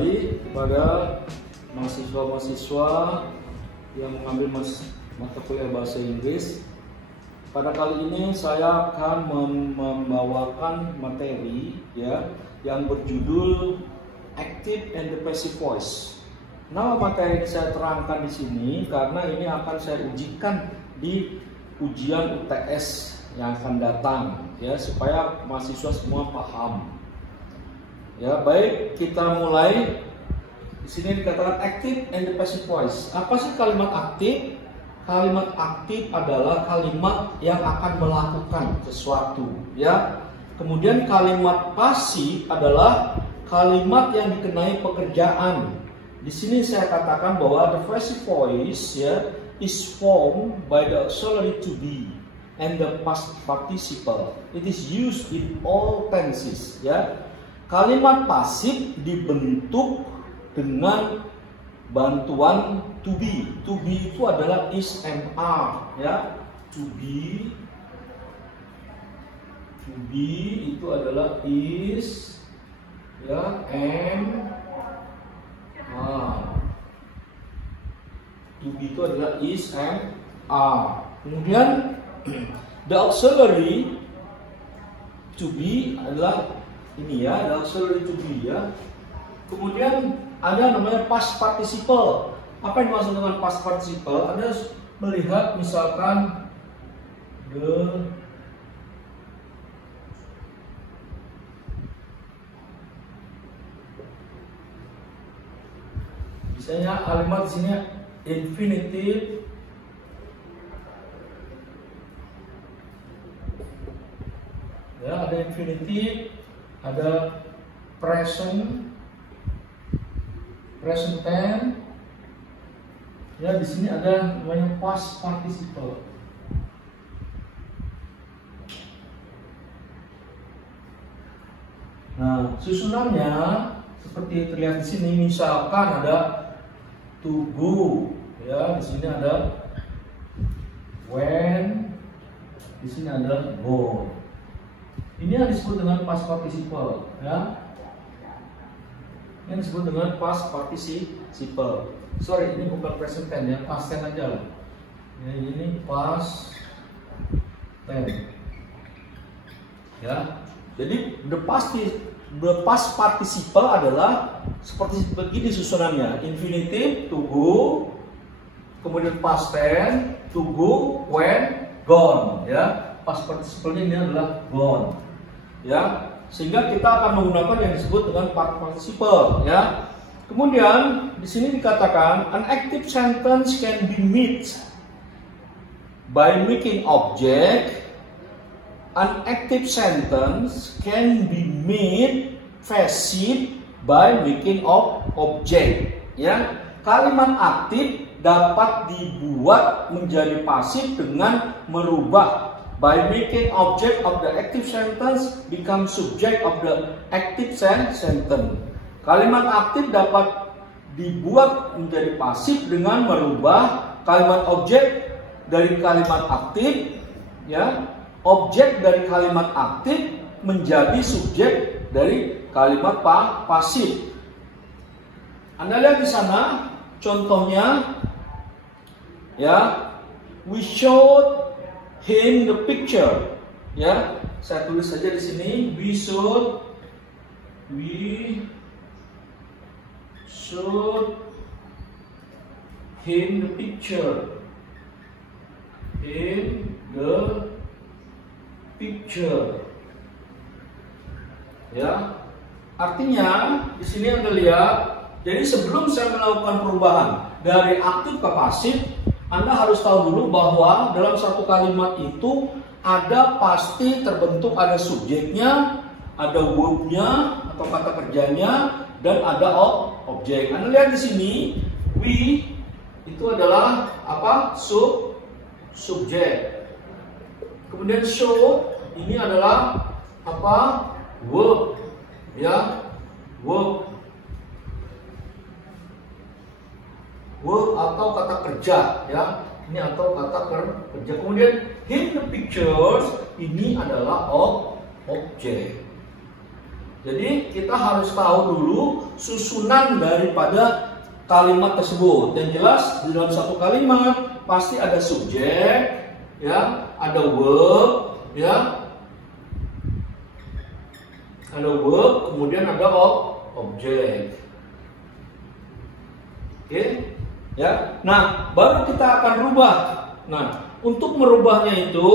kembali kepada mahasiswa-mahasiswa yang mengambil mata kuliah bahasa Inggris. Pada kali ini saya akan membawakan materi yang berjudul Active and the Passive Voice. Nama materi ini saya terangkan di sini karena ini akan saya ujikan di ujian UTS yang akan datang, supaya mahasiswa semua paham. Baik, kita mulai. Di sini dikatakan active and the passive voice. Apa sih kalimat aktif? Kalimat aktif adalah kalimat yang akan melakukan sesuatu, Kemudian kalimat pasif adalah kalimat yang dikenai pekerjaan. Di sini saya katakan bahwa the passive voice is formed by the auxiliary to be and the past participle. It is used in all tenses, Kalimat pasif dibentuk dengan bantuan to be. To be itu adalah is and are, To be itu adalah is, and are. To be itu adalah is and are. Kemudian the auxiliary to be adalah ini the auxiliary to be, Kemudian ada namanya past participle. Apa yang dimaksud dengan past participle? Anda melihat misalkan misalnya kalimat di sini infinitive, ada infinitive, ada present tense, di sini ada namanya past participle. Nah, susunannya seperti terlihat di sini. Misalkan ada to go, di sini ada when, di sini ada go. Ini yang disebut dengan past participle, Yang disebut dengan past participle. Sorry, ini bukan present tense, past tense aja lah. Ini past tense, Jadi the past participle adalah seperti begini susunannya: infinitive, to go, kemudian past tense, to go, when, gone, Past participle-nya ini adalah gone, Sehingga kita akan menggunakan yang disebut dengan past participle, Kemudian di sini dikatakan an active sentence can be made by making object. An active sentence can be made passive by making object, Kalimat aktif dapat dibuat menjadi pasif dengan merubah. By making object of the active sentence become subject of the active sentence. Kalimat aktif dapat dibuat menjadi pasif dengan merubah kalimat objek dari kalimat aktif, Objek dari kalimat aktif menjadi subjek dari kalimat pasif. Anda lihat di sana contohnya, we showed him the picture, Saya tulis saja di sini, we showed him the picture, Artinya di sini Anda lihat, jadi sebelum saya melakukan perubahan dari aktif ke pasif, Anda harus tahu dulu bahwa dalam satu kalimat itu ada pasti terbentuk, ada subjeknya, ada verbnya atau kata kerjanya, dan ada objek. Anda lihat di sini, we itu adalah apa? Subjek. Kemudian show ini adalah apa? Verb, verb atau kata kerja, Ini atau kata kerja. Kemudian in the pictures ini adalah objek. Jadi kita harus tahu dulu susunan daripada kalimat tersebut. Yang jelas di dalam satu kalimat pasti ada subjek, ya, ada verb, ya, ada verb, kemudian ada objek. Oke, ya. Nah, baru kita akan rubah. Nah, untuk merubahnya itu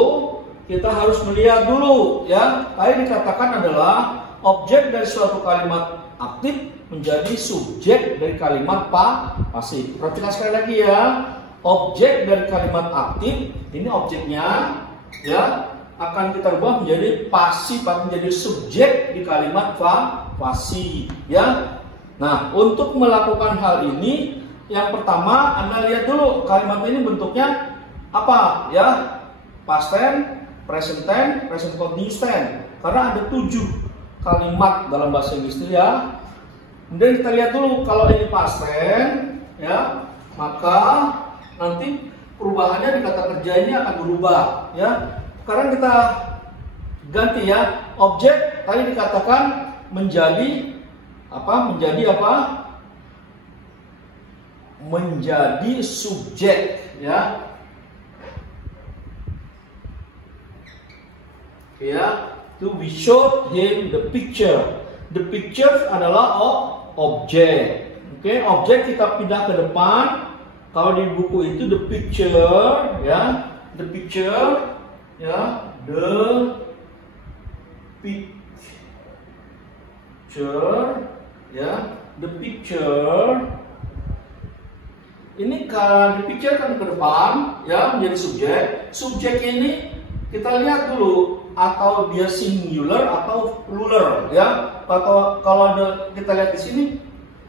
kita harus melihat dulu, ya. Tadi dikatakan adalah objek dari suatu kalimat aktif menjadi subjek dari kalimat pasif. Perhatikan sekali lagi ya, objek dari kalimat aktif ini objeknya, ya, akan kita rubah menjadi pasif atau menjadi subjek di kalimat pasif, ya. Nah, untuk melakukan hal ini, yang pertama Anda lihat dulu kalimat ini bentuknya apa, ya, past tense, present tense, present continuous tense. Karena ada 7 kalimat dalam bahasa Inggris itu, ya. Kemudian kita lihat dulu kalau ini past tense, ya, maka nanti perubahannya di kata kerja ini akan berubah, ya. Sekarang kita ganti, ya, objek tadi dikatakan menjadi apa? Menjadi subjek, ya. Ya, to we showed him the picture. The picture adalah objek. Oke, objek kita pindah ke depan. Kalau di buku itu the picture, ya, the picture, ya, the picture, ya, the picture. Ini kalau the picture kan ke depan, ya, menjadi subjek. Subjek ini kita lihat dulu atau dia singular atau plural, ya. Kalau kita lihat di sini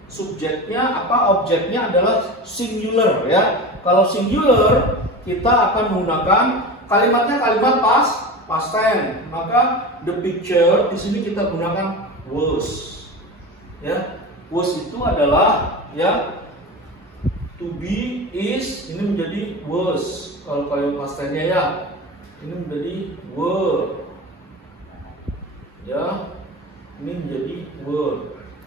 subjeknya apa, objeknya adalah singular, ya. Kalau singular kita akan menggunakan kalimatnya kalimat past tense, maka the picture di sini kita gunakan was, ya. Was itu adalah, ya, to be, is, ini menjadi was. Kalau kalimat past tense-nya, ya, ini menjadi were, ya, ini menjadi were,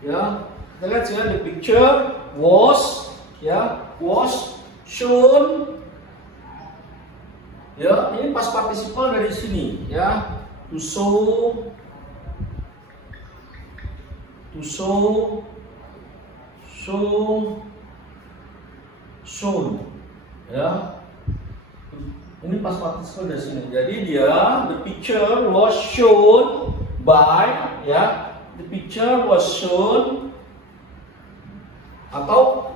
ya. Kita lihat ya, the picture was, ya, was shown, ya. Ini past participle dari sini, ya, to show, shown, ya. Ini past participle dari sini. Jadi dia, the picture was shown by, ya, the picture was shown. Atau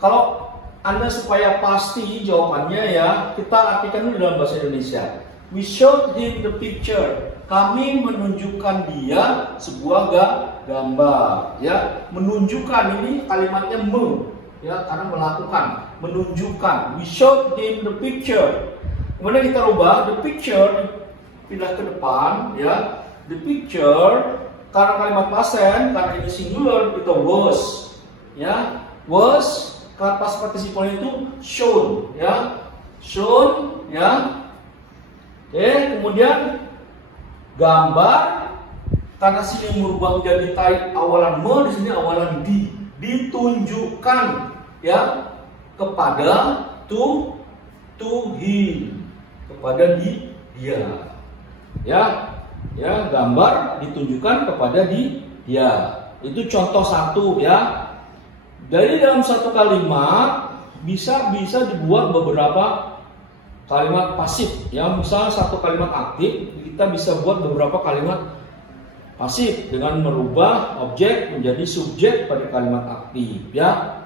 kalau Anda supaya pasti jawabannya, ya, kita artikan dulu dalam bahasa Indonesia. We showed him the picture. Kami menunjukkan dia sebuah gambar, ya. Menunjukkan ini kalimatnya ya, karena melakukan, menunjukkan. We showed him the picture. Kemudian kita rubah the picture pindah ke depan, ya. The picture karena kalimat past tense, karena ini singular kita was, ya. Was karena past participle itu shown, ya. Shown, ya. Oke, kemudian gambar karena sini merubah menjadi type awalan me, di sini awalan di, ditunjukkan, ya, kepada to him, kepada dia, ya, gambar ditunjukkan kepada dia. Itu contoh satu, ya. Dari dalam satu kalimat bisa dibuat beberapa kalimat pasif, ya. Misal satu kalimat aktif, kita bisa buat beberapa kalimat pasif dengan merubah objek menjadi subjek pada kalimat aktif, ya.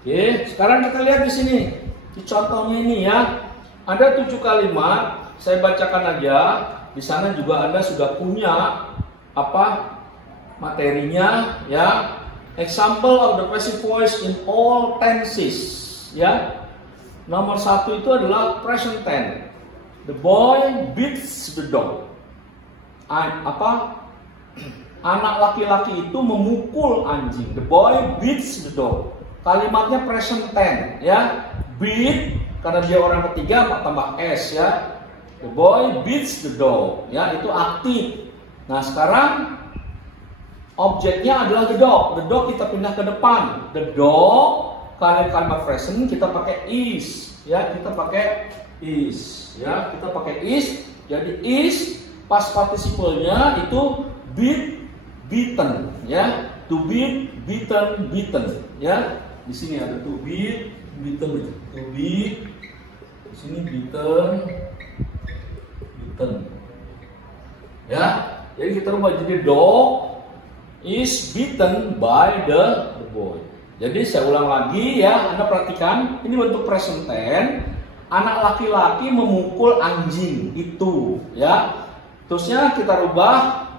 Oke, sekarang kita lihat di sini di contohnya ini, ya. Ada 7 kalimat, saya bacakan aja. Di sana juga Anda sudah punya apa materinya, ya. Example of the passive voice in all tenses, ya. Nomor 1 itu adalah present tense. The boy beats the dog. Anak laki-laki itu memukul anjing. The boy beats the dog. Kalimatnya present tense, ya. Beat karena dia orang ketiga tambah s, ya. The boy beats the dog, ya, itu aktif. Nah, sekarang objeknya adalah the dog. The dog kita pindah ke depan. The dog, kalimat present kita pakai is, ya, kita pakai is, ya, kita pakai is. Jadi is past participle-nya itu beat, beaten, ya, to beat, beaten, beaten, ya. Di sini ada to beat, beaten, to beat. Di sini beaten, beaten, ya. Jadi kita rubah jadi dog is beaten by the boy. Jadi saya ulang lagi ya, Anda perhatikan ini bentuk present tense. Anak laki-laki memukul anjing itu, ya. Terusnya kita rubah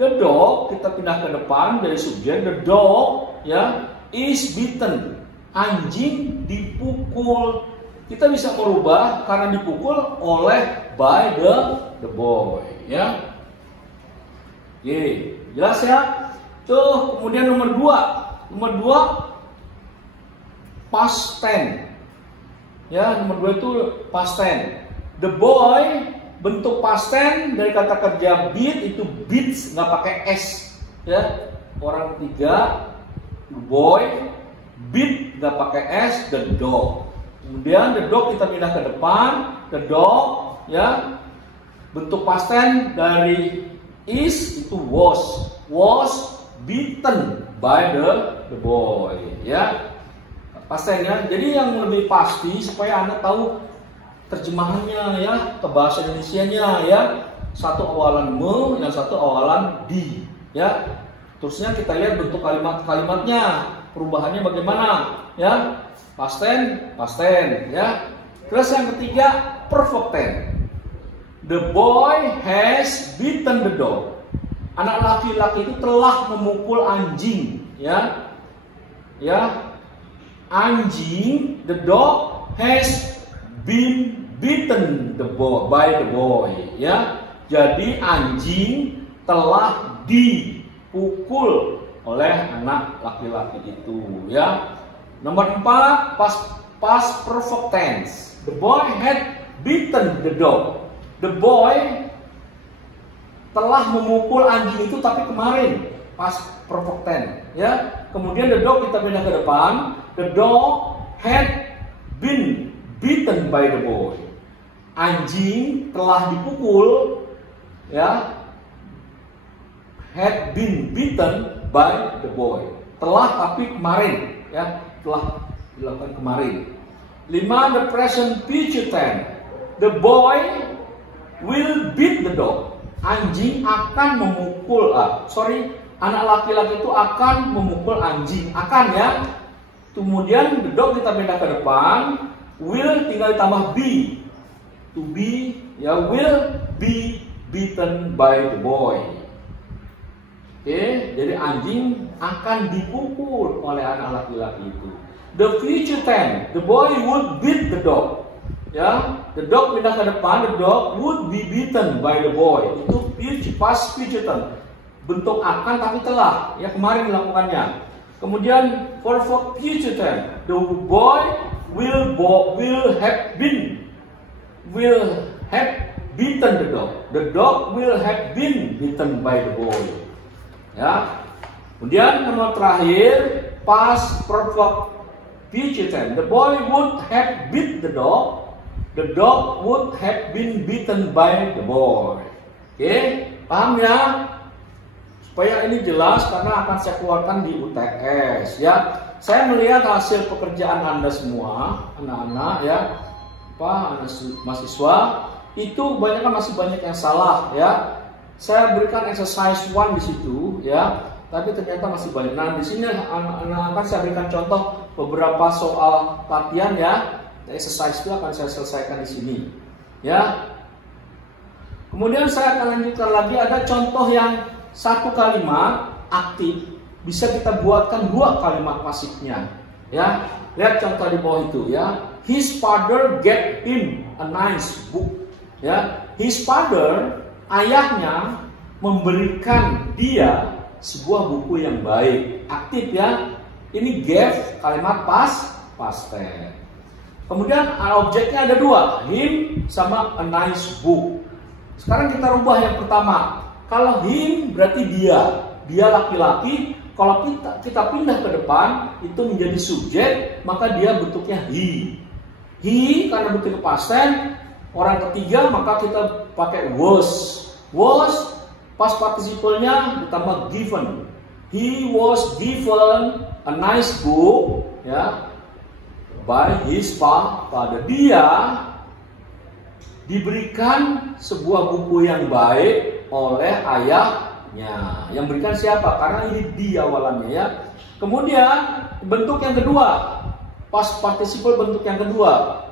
the dog, kita pindah ke depan dari subjek. The dog, ya, is beaten. Anjing dipukul. Kita bisa merubah karena dipukul oleh by the boy, ya. Oke, jelas ya? Tuh, kemudian nomor 2. Nomor 2 past tense. Ya, nomor 2 itu past tense. The boy, bentuk past tense dari kata kerja beat itu beats, nggak pakai s. Ya, orang ketiga, the boy beat nggak pakai s, the dog. Kemudian the dog kita pindah ke depan, the dog, ya. Bentuk past tense dari is itu was beaten by the boy, ya. Past tense, ya. Jadi yang lebih pasti supaya Anda tahu terjemahannya, ya, ke bahasa Indonesianya, ya. Satu awalan me, yang satu awalan di, ya. Terusnya kita lihat bentuk kalimatnya, perubahannya bagaimana, ya. Past tense, ya. Terus yang ketiga perfect tense. The boy has beaten the dog. Anak laki-laki itu telah memukul anjing, ya. Ya. Anjing, the dog has been beaten by the boy, ya. Jadi anjing telah dipukul oleh anak laki-laki itu, ya. Nomor 4 past perfect tense. The boy had beaten the dog. The boy telah memukul anjing itu tapi kemarin, past perfect tense, ya. Kemudian the dog kita pindah ke depan. The dog had been beaten by the boy. Anjing telah dipukul, ya. Had been beaten by the boy. Telah tapi kemarin, ya. Telah dilakukan kemarin. 5 the present future tense. The boy will beat the dog. Anjing akan memukul, anak laki-laki itu akan memukul anjing, akan, ya. Kemudian the dog kita pindah ke depan, will tinggal ditambah be, to be, ya, will be beaten by the boy. Oke, jadi anjing akan dipukul oleh anak laki-laki itu. The future tense, the boy would beat the dog. Ya, the dog pindah ke depan, the dog would be beaten by the boy. Itu past future tense. Bentuk akan tapi telah, ya, kemarin dilakukannya. Kemudian for future tense, the boy will have beaten the dog. The dog will have been beaten by the boy. Ya. Kemudian nomor terakhir past perfect future tense. The boy would have beat the dog. The dog would have been beaten by the boy. Oke, paham ya? Supaya ini jelas karena akan saya keluarkan di UTS, ya. Saya melihat hasil pekerjaan Anda semua, anak-anak, ya, mahasiswa, itu masih banyak yang salah, ya. Saya berikan exercise 1 di situ, ya, tapi ternyata masih banyak. Nah, di sini anak-anak saya berikan contoh beberapa soal latihan, ya. Exercise itu akan saya selesaikan di sini, ya. Kemudian saya akan lanjutkan lagi, ada contoh yang satu kalimat aktif bisa kita buatkan 2 kalimat pasifnya, ya. Lihat contoh di bawah itu, ya. His father gave him a nice book, ya. His father, ayahnya, memberikan dia sebuah buku yang baik. Aktif, ya. Ini gave, kalimat past tense. Kemudian objeknya ada 2, him sama a nice book. Sekarang kita rubah yang pertama. Kalau him berarti dia, dia laki-laki. Kalau kita pindah ke depan itu menjadi subjek, maka dia bentuknya he. He karena bentuknya past tense. Orang ketiga maka kita pakai was. Was past participle-nya ditambah given. He was given a nice book, ya, by his father. Dia diberikan sebuah buku yang baik oleh ayahnya. Yang berikan siapa? Karena ini di awalannya, ya. Kemudian bentuk yang kedua, past participle bentuk yang kedua.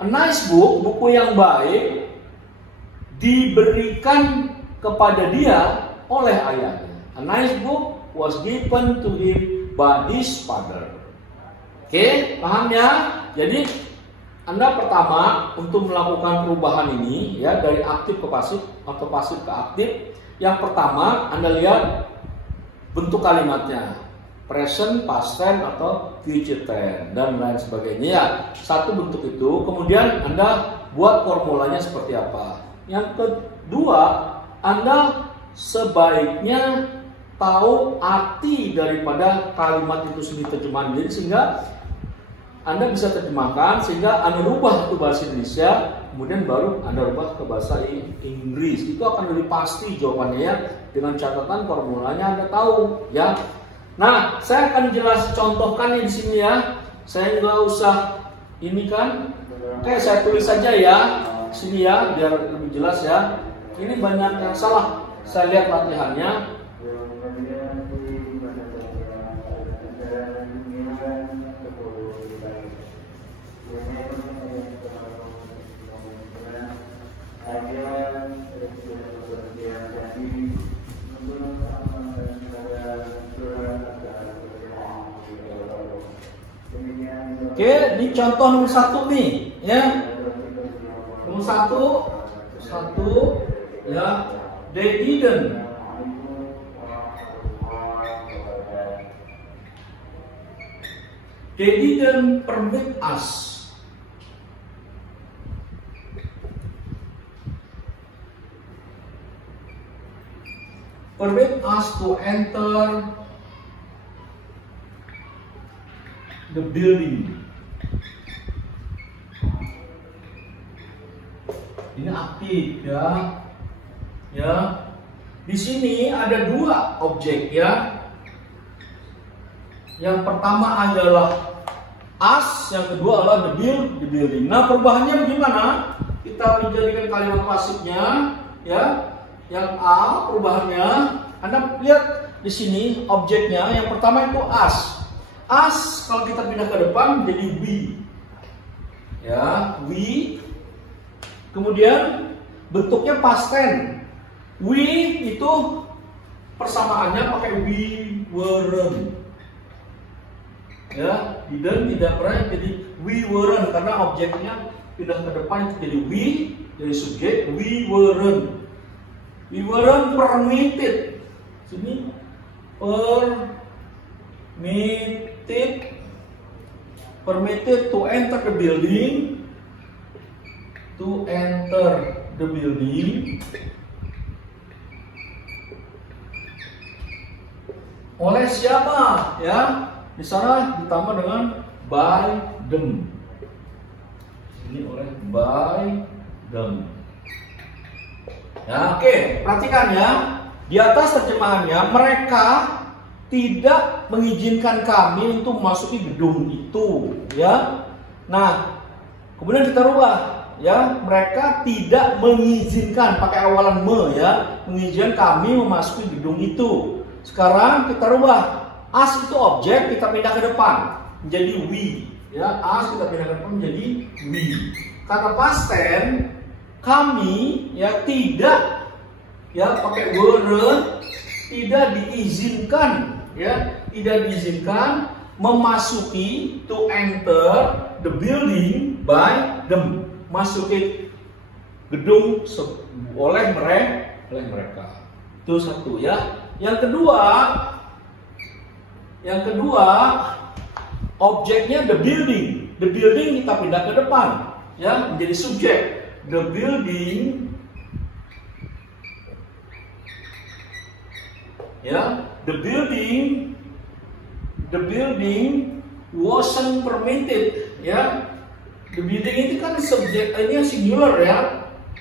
A nice book, buku yang baik diberikan kepada dia oleh ayahnya. A nice book was given to him by his father. Oke, paham ya? Jadi Anda pertama untuk melakukan perubahan ini, ya, dari aktif ke pasif atau pasif ke aktif. Yang pertama Anda lihat bentuk kalimatnya, present, past tense atau future tense dan lain sebagainya. Ya, satu bentuk itu. Kemudian Anda buat formulanya seperti apa. Yang kedua, Anda sebaiknya tahu arti daripada kalimat itu sendiri, terjemahan diri, sehingga Anda bisa terjemahkan, sehingga Anda rubah itu bahasa Indonesia, kemudian baru Anda rubah ke bahasa Inggris. Itu akan lebih pasti jawabannya, ya, dengan catatan formulanya Anda tahu, ya. Nah, saya akan jelas contohkan di sini, ya. Saya nggak usah ini kan. Oke, saya tulis saja ya sini, ya, biar lebih jelas, ya. Ini banyak yang salah. Saya lihat latihannya. Oke, ini contoh nomor 1 nih, ya. Nomor satu, ya, they didn't. They didn't permit us. Permit us to enter the building. Ini aktif, ya. Ya. Di sini ada dua objek, ya. Yang pertama adalah us, yang kedua adalah the building. Nah, perubahannya bagaimana? Kita menjadikan kalimat pasifnya, ya. Yang A perubahannya, Anda lihat di sini objeknya. Yang pertama itu us. Us kalau kita pindah ke depan jadi we, ya, we. Kemudian bentuknya past tense. We itu persamaannya pakai we weren't, ya. Didn't tidak pernah jadi we weren't karena objeknya pindah ke depan jadi we, jadi subjek. We weren't permitted. Sini permitted to enter the building. To enter the building oleh siapa, ya? Di sana ditambah dengan by them. Ini oleh by them. Ya, oke, perhatikan, ya. Di atas terjemahannya, mereka tidak mengizinkan kami untuk memasuki gedung itu, ya. Nah, kemudian kita rubah, ya, mereka tidak mengizinkan, pakai awalan me, ya, mengizinkan kami memasuki gedung itu. Sekarang kita rubah, as itu objek, kita pindah ke depan menjadi we, ya, as kita pindah ke depan menjadi we. Kata past tense, kami, ya, tidak, ya, pakai weren't, tidak diizinkan, ya, tidak diizinkan memasuki, to enter the building by them, masuki gedung oleh mereka. Itu satu, ya. Yang kedua objeknya the building. The building kita pindah ke depan, ya, menjadi subjek. The building ya. The building wasn't permitted, ya. The building itu kan subjek, ini singular ya.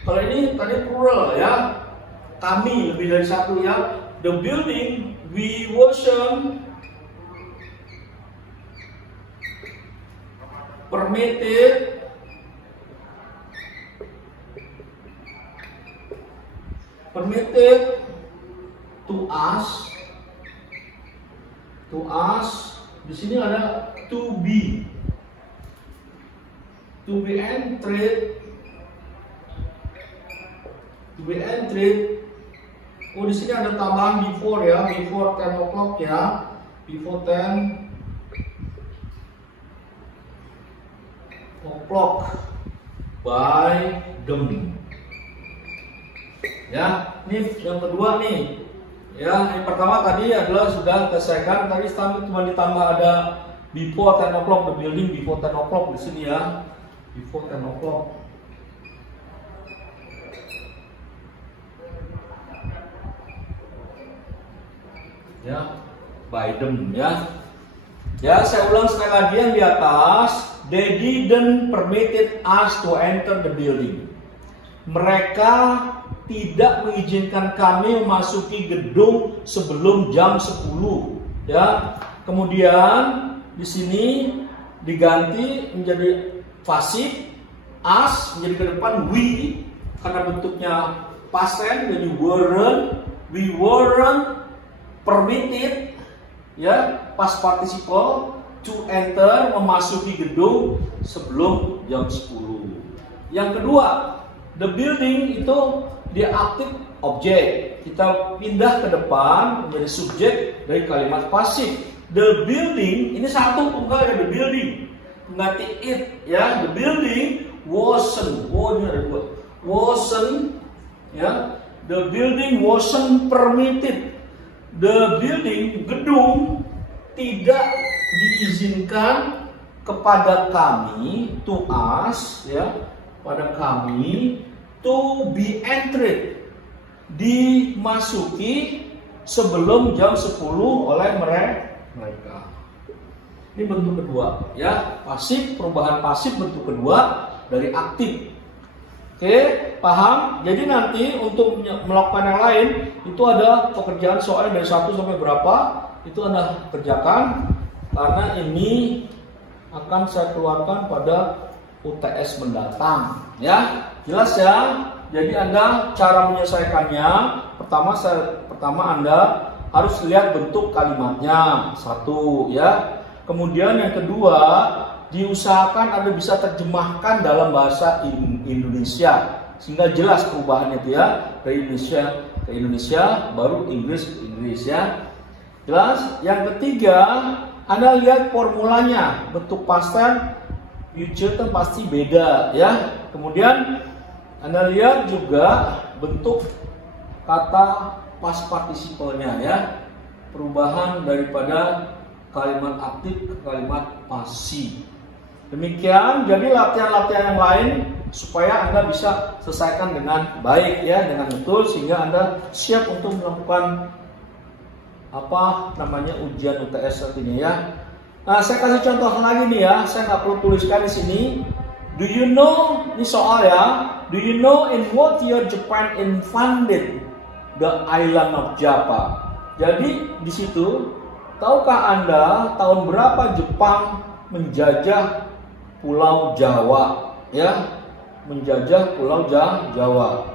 Kalau ini tadi plural ya. Kami lebih dari satu ya. The building we wasn't permitted to us. Di sini ada to be entered. Oh, di sini ada tambahan before ya, before 10 o'clock ya, before 10 o'clock by them. Ya, ini yang kedua nih. Ya, yang pertama tadi adalah sudah selesaikan. Tadi cuma ditambah ada before 10 o'clock, the building before 10 o'clock di sini ya, before 10 o'clock. Ya, by them ya. Ya, saya ulang sekali lagi yang di atas. They didn't permitted us to enter the building. Mereka tidak mengizinkan kami memasuki gedung sebelum jam 10. Ya. Kemudian di sini diganti menjadi pasif, us menjadi ke depan we karena bentuknya past tense, jadi we weren't permitted ya, past participle to enter, memasuki gedung sebelum jam 10. Yang kedua, the building itu dia aktif objek. Kita pindah ke depan menjadi subjek dari kalimat pasif. The building ini satu tunggal ya, the building mengganti it ya. The building wasn't, oh ini ada dua, wasn't ya. The building wasn't permitted. The building, gedung, tidak diizinkan kepada kami, to us ya, pada kami, to be entered, dimasuki sebelum jam 10 oleh mereka. Ini bentuk kedua ya, pasif, perubahan pasif bentuk kedua dari aktif. Oke, paham? Jadi nanti untuk melakukan yang lain itu ada pekerjaan soalnya dari 1 sampai berapa itu Anda kerjakan, karena ini akan saya keluarkan pada UTS mendatang ya. Jelas ya? Jadi Anda cara menyelesaikannya pertama Anda harus lihat bentuk kalimatnya satu ya. Kemudian yang kedua, diusahakan Anda bisa terjemahkan dalam bahasa Indonesia sehingga jelas perubahannya itu ya, dari Indonesia ke Indonesia, baru Inggris ke Inggris ya. Jelas? Yang ketiga, Anda lihat formulanya, bentuk past tense, future kan pasti beda ya. Kemudian Anda lihat juga bentuk kata past participle-nya ya, perubahan daripada kalimat aktif ke kalimat pasif. Demikian, jadi latihan-latihan yang lain supaya Anda bisa selesaikan dengan baik ya, dengan betul, sehingga Anda siap untuk melakukan ujian UTS saat ini ya. Nah, saya kasih contoh lagi nih ya, saya nggak perlu tuliskan di sini. Do you know, ini soal ya. Do you know in what year Japan invaded the island of Java? Jadi di situ, tahukah Anda tahun berapa Jepang menjajah Pulau Jawa ya, menjajah Pulau Jawa.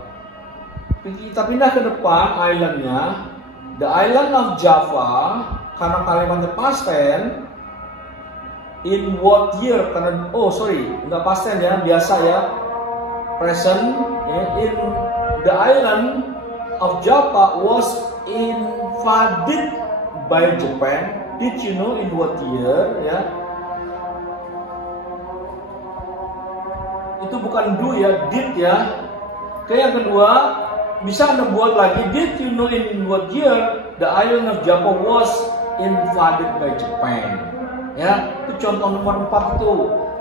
Kita pindah ke depan islandnya, the island of Java, karena kalimatnya past tense. In what year? Karena nggak past tense ya, biasa ya, present ya. In the island of Java was invaded by Japan. Did you know in what year ya? Itu bukan do ya, did ya. Oke, yang kedua bisa Anda buat lagi, did you know in what year the island of Java was invaded by Japan? Ya, itu contoh nomor 4 itu.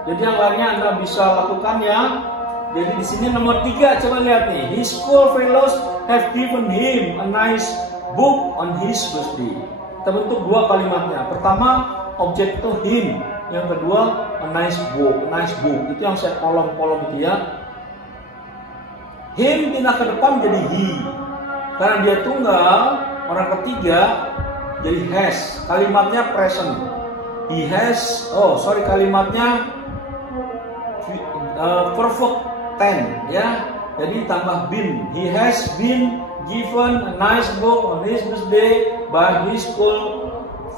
Jadi yang lainnya Anda bisa lakukan ya. Jadi di sini nomor 3, coba lihat nih. His school fellows have given him a nice book on his birthday. Kita bentuk dua kalimatnya. Pertama, objek itu him. Yang kedua, a nice book. Nice book. Itu yang saya kolom-kolom itu ya. Him pindah ke depan jadi he. Karena dia tunggal, orang ketiga jadi has. Kalimatnya present. He has, kalimatnya perfect tense ya. Jadi tambah been. He has been given a nice book on his birthday by his school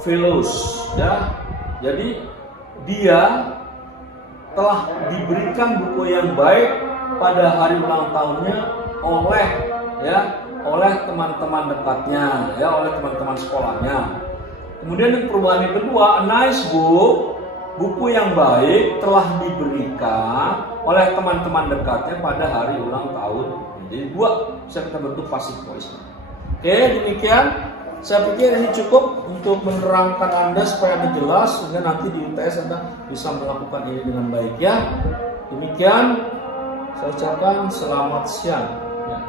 fellows ya. Jadi dia telah diberikan buku yang baik pada hari ulang tahunnya oleh teman-teman dekatnya ya, oleh teman-teman sekolahnya. Kemudian perubahan yang kedua, a nice book, buku yang baik telah diberikan oleh teman-teman dekatnya pada hari ulang tahun. Jadi dua bisa kita bentuk passive voice. Oke, demikian. Saya pikir ini cukup untuk menerangkan Anda supaya Anda jelas sehingga nanti di UTS Anda bisa melakukan ini dengan baik ya. Demikian saya ucapkan selamat siang. Ya.